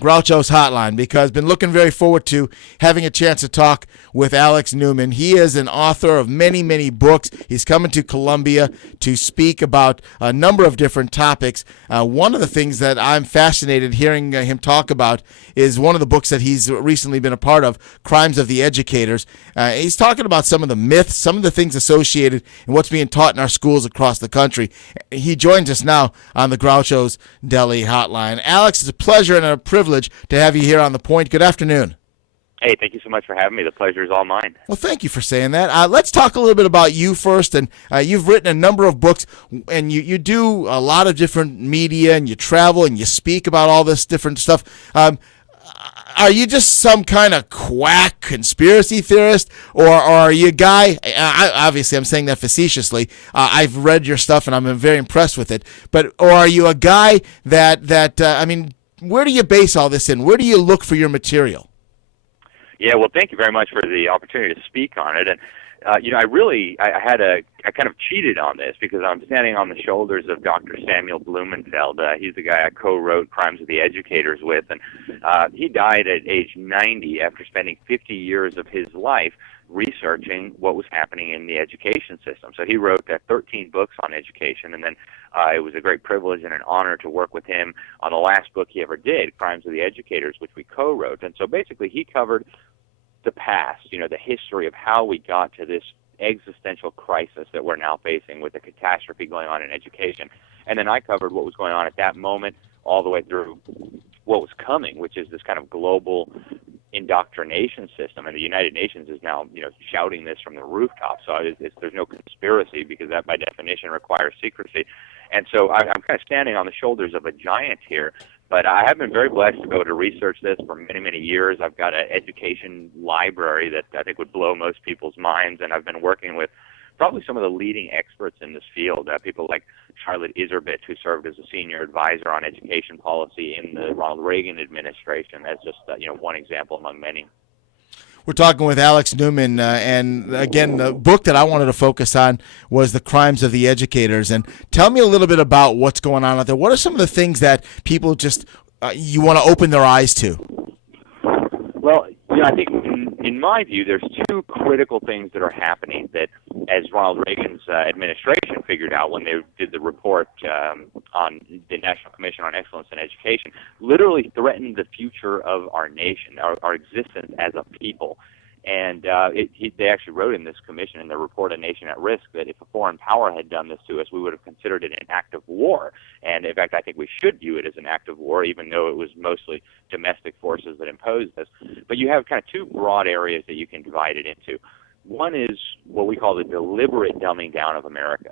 Groucho's Hotline, because been looking very forward to having a chance to talk with Alex Newman. He is an author of many, many books. He's coming to Columbia to speak about a number of different topics. One of the things that I'm fascinated hearing him talk about is one of the books that he's recently been a part of, Crimes of the Educators. He's talking about some of the myths, some of the things associated and what's being taught in our schools across the country. He joins us now on the Groucho's Deli Hotline. Alex, it's a pleasure and a privilege to have you here on The Point. Good afternoon. Hey, thank you so much for having me. The pleasure is all mine. Well, thank you for saying that. Let's talk a little bit about you first. And you've written a number of books, and you do a lot of different media, and you travel, and you speak about all this different stuff. Are you just some kind of quack conspiracy theorist, or are you a guy? Obviously, I'm saying that facetiously. I've read your stuff, and I'm very impressed with it. Or are you a guy that I mean, where do you base all this in? Where do you look for your material? Yeah, well, thank you very much for the opportunity to speak on it. And I kind of cheated on this because I'm standing on the shoulders of Dr. Samuel Blumenfeld. He's the guy I co-wrote Crimes of the Educators with, and he died at age 90 after spending 50 years of his life researching what was happening in the education system. So he wrote 13 books on education, and then it was a great privilege and an honor to work with him on the last book he ever did, Crimes of the Educators, which we co-wrote. And so basically he covered the past, the history of how we got to this existential crisis that we're now facing with the catastrophe going on in education. And then I covered what was going on at that moment all the way through what was coming, which is this kind of global indoctrination system. And the United Nations is now, shouting this from the rooftop. So there's no conspiracy, because that by definition requires secrecy. And so I'm kind of standing on the shoulders of a giant here. But I have been very blessed to be able to research this for many, many years. I've got an education library that I think would blow most people's minds, and I've been working with probably some of the leading experts in this field, people like Charlotte Iserbyt, who served as a senior advisor on education policy in the Ronald Reagan administration. That's just one example among many. We're talking with Alex Newman, and again, the book that I wanted to focus on was The Crimes of the Educators. And tell me a little bit about what's going on out there. What are some of the things that people just you want to open their eyes to? Well, I think in my view, there's two critical things that are happening that, as Ronald Reagan's administration figured out when they did the report on the National Commission on Excellence in Education, literally threatened the future of our nation, our existence as a people. And they actually wrote in this commission, in the report, A Nation at Risk, that if a foreign power had done this to us, we would have considered it an act of war. And in fact, I think we should view it as an act of war, even though it was mostly domestic forces that imposed this. But you have kind of two broad areas that you can divide it into. One is what we call the deliberate dumbing down of America.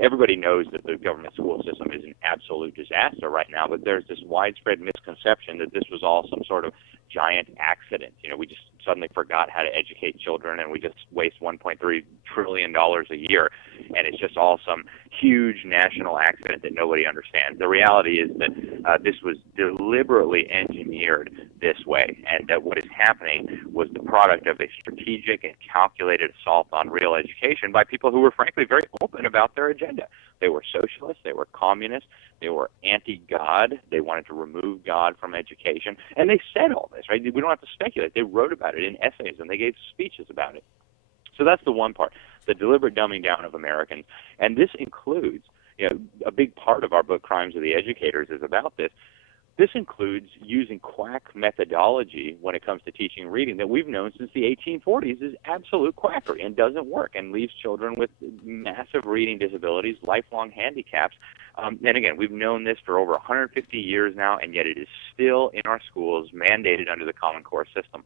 Everybody knows that the government school system is an absolute disaster right now, but there's this widespread misconception that this was all some sort of giant accident. We just suddenly forgot how to educate children, and we just waste $1.3 trillion a year, and it's just all some huge national accident that nobody understands. The reality is that this was deliberately engineered this way, and that what is happening was the product of a strategic and calculated assault on real education by people who were frankly very open about their agenda. They were socialists, they were communists, they were anti-God, they wanted to remove God from education, and they said all this, right? We don't have to speculate. They wrote about it in essays, and they gave speeches about it. So that's the one part, the deliberate dumbing down of Americans. And this includes, a big part of our book, Crimes of the Educators, is about this. This includes using quack methodology when it comes to teaching reading that we've known since the 1840s is absolute quackery and doesn't work and leaves children with massive reading disabilities, lifelong handicaps. And again, we've known this for over 150 years now, and yet it is still in our schools, mandated under the Common Core system.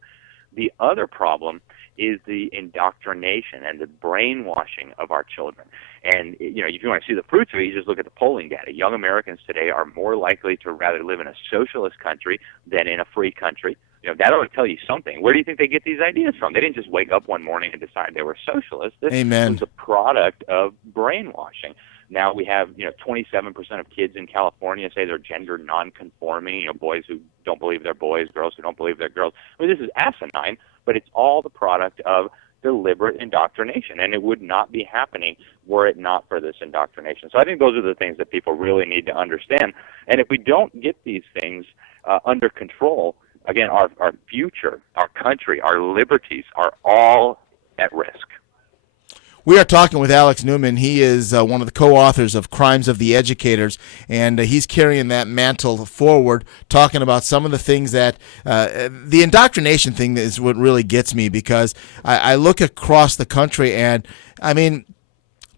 The other problem is the indoctrination and the brainwashing of our children. And, if you want to see the fruits of it, you just look at the polling data. Young Americans today are more likely to rather live in a socialist country than in a free country. That ought to tell you something. Where do you think they get these ideas from? They didn't just wake up one morning and decide they were socialists. This Amen. was a product of brainwashing. Now we have, 27% of kids in California say they're gender non-conforming, boys who don't believe they're boys, girls who don't believe they're girls. I mean, this is asinine, but it's all the product of deliberate indoctrination, and it would not be happening were it not for this indoctrination. So I think those are the things that people really need to understand. And if we don't get these things under control, again, our future, our country, our liberties are all at risk. We are talking with Alex Newman. He is one of the co-authors of Crimes of the Educators, and he's carrying that mantle forward, talking about some of the things that the indoctrination thing is what really gets me, because I look across the country, and I mean,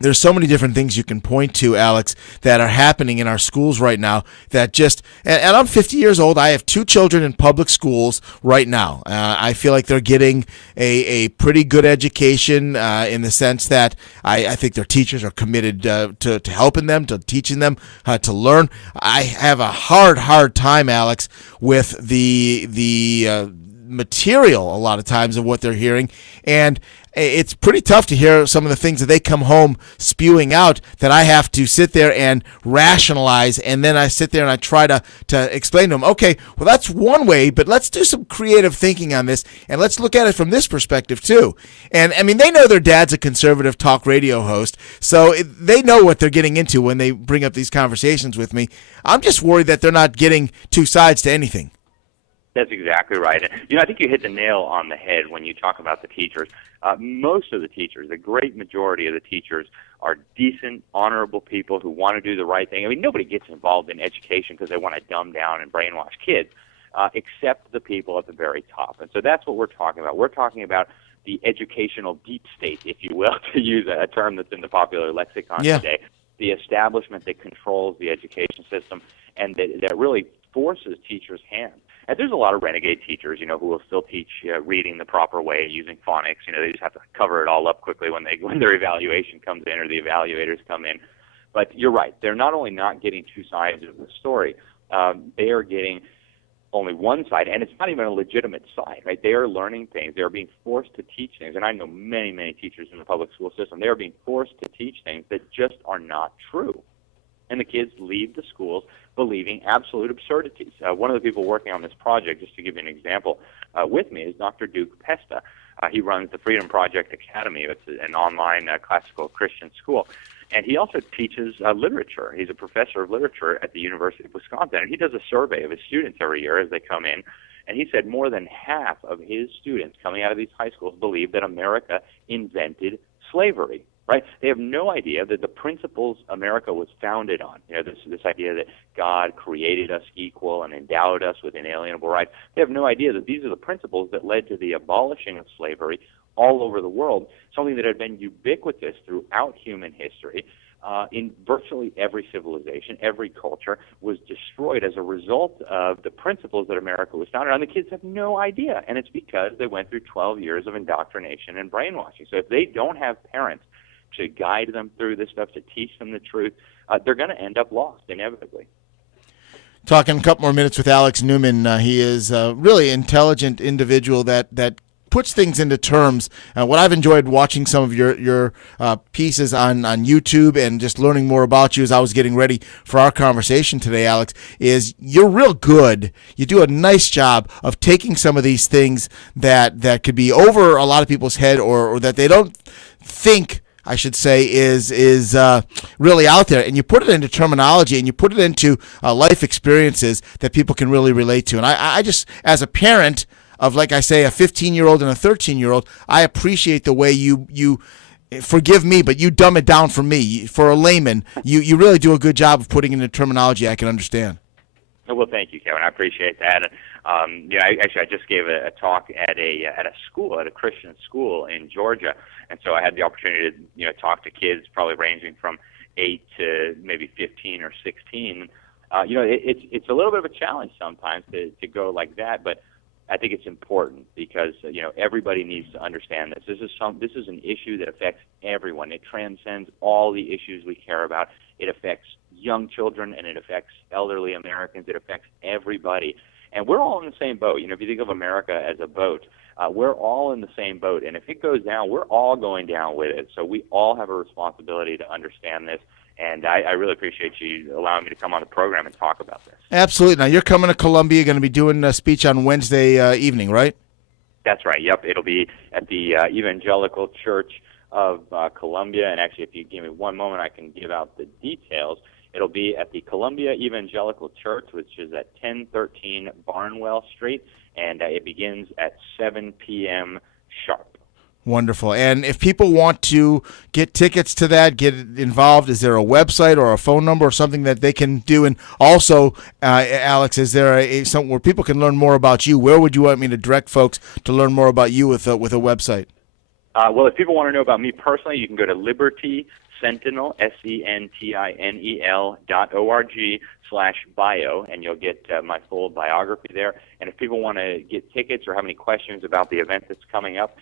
there's so many different things you can point to, Alex, that are happening in our schools right now that just, and I'm 50 years old. I have 2 children in public schools right now. I feel like they're getting a pretty good education in the sense that I think their teachers are committed to helping them, to teaching them to learn. I have a hard time, Alex, with the material a lot of times of what they're hearing, and it's pretty tough to hear some of the things that they come home spewing out that I have to sit there and rationalize, and then I sit there and I try to explain to them, okay, well, that's one way, but let's do some creative thinking on this, and let's look at it from this perspective too. And I mean, they know their dad's a conservative talk radio host, so they know what they're getting into when they bring up these conversations with me. I'm just worried that they're not getting 2 sides to anything. That's exactly right. And, I think you hit the nail on the head when you talk about the teachers. Most of the teachers, the great majority of the teachers, are decent, honorable people who want to do the right thing. I mean, nobody gets involved in education because they want to dumb down and brainwash kids, except the people at the very top. And so that's what we're talking about. We're talking about the educational deep state, if you will, to use a term that's in the popular lexicon today, the establishment that controls the education system and that really forces teachers' hands. And there's a lot of renegade teachers, who will still teach reading the proper way using phonics. They just have to cover it all up quickly when their evaluation comes in or the evaluators come in. But you're right. They're not only not getting 2 sides of the story, they are getting only one side, and it's not even a legitimate side, right? They are learning things. They are being forced to teach things, and I know many, many teachers in the public school system. They are being forced to teach things that just are not true. And the kids leave the schools believing absolute absurdities. One of the people working on this project, just to give you an example, with me is Dr. Duke Pesta. He runs the Freedom Project Academy. It's an online classical Christian school. And he also teaches literature. He's a professor of literature at the University of Wisconsin. And he does a survey of his students every year as they come in. And he said more than half of his students coming out of these high schools believe that America invented slavery. Right? They have no idea that the principles America was founded on, this idea that God created us equal and endowed us with inalienable rights. They have no idea that these are the principles that led to the abolishing of slavery all over the world, something that had been ubiquitous throughout human history. In virtually every civilization, every culture was destroyed as a result of the principles that America was founded on. The kids have no idea, and it's because they went through 12 years of indoctrination and brainwashing. So if they don't have parents to guide them through this stuff, to teach them the truth, they're going to end up lost inevitably. Talking a couple more minutes with Alex Newman. He is a really intelligent individual that puts things into terms. What I've enjoyed watching some of your pieces on YouTube and just learning more about you as I was getting ready for our conversation today, Alex, is you're real good. You do a nice job of taking some of these things that could be over a lot of people's head or that they don't think, I should say, is really out there, and you put it into terminology and you put it into life experiences that people can really relate to. And I just, as a parent of, like I say, a 15-year-old and a 13-year-old, I appreciate the way you forgive me, but you dumb it down for me. For a layman, you really do a good job of putting it into terminology I can understand. Well, thank you, Kevin. I appreciate that. I just gave a talk at a school, at a Christian school in Georgia, and so I had the opportunity to talk to kids probably ranging from 8 to maybe 15 or 16. It's a little bit of a challenge sometimes to go like that, but I think it's important because everybody needs to understand this. This is an issue that affects everyone. It transcends all the issues we care about. It affects young children and it affects elderly Americans. It affects everybody. And we're all in the same boat. If you think of America as a boat, we're all in the same boat. And if it goes down, we're all going down with it. So we all have a responsibility to understand this. And I really appreciate you allowing me to come on the program and talk about this. Absolutely. Now, you're coming to Columbia. You're going to be doing a speech on Wednesday evening, right? That's right. Yep, it'll be at the Evangelical Church of Columbia. And actually, if you give me one moment, I can give out the details. It'll be at the Columbia Evangelical Church, which is at 1013 Barnwell Street, and it begins at 7 p.m. sharp. Wonderful. And if people want to get tickets to that, get involved, is there a website or a phone number or something that they can do? And also, Alex, is there something where people can learn more about you? Where would you want me to direct folks to learn more about you with a website? Well, if people want to know about me personally, you can go to Liberty Sentinel, sentinel.org/bio, and you'll get my full biography there. And if people want to get tickets or have any questions about the event that's coming up,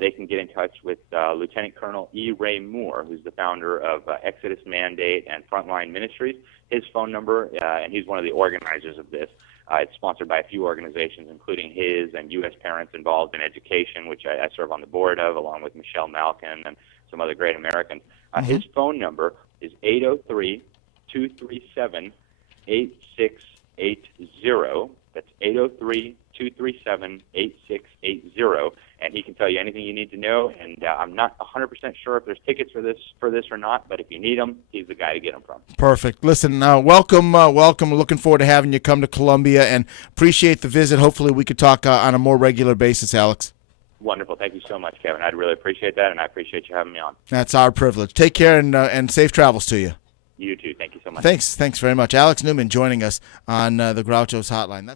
they can get in touch with Lieutenant Colonel E. Ray Moore, who's the founder of Exodus Mandate and Frontline Ministries. His phone number, and he's one of the organizers of this. It's sponsored by a few organizations, including his and U.S. Parents Involved in Education, which I serve on the board of, along with Michelle Malkin and some other great Americans. His phone number is 803-237-8680. That's 803-237-8680, and he can tell you anything you need to know. And I'm not 100% sure if there's tickets for this or not, but if you need them, he's the guy to get them from. Perfect. Listen, welcome. Looking forward to having you come to Columbia, and appreciate the visit. Hopefully we could talk on a more regular basis, Alex. Wonderful. Thank you so much, Kevin. I'd really appreciate that, and I appreciate you having me on. That's our privilege. Take care, and safe travels to you. You too. Thank you so much. Thanks very much. Alex Newman joining us on the Groucho's Hotline.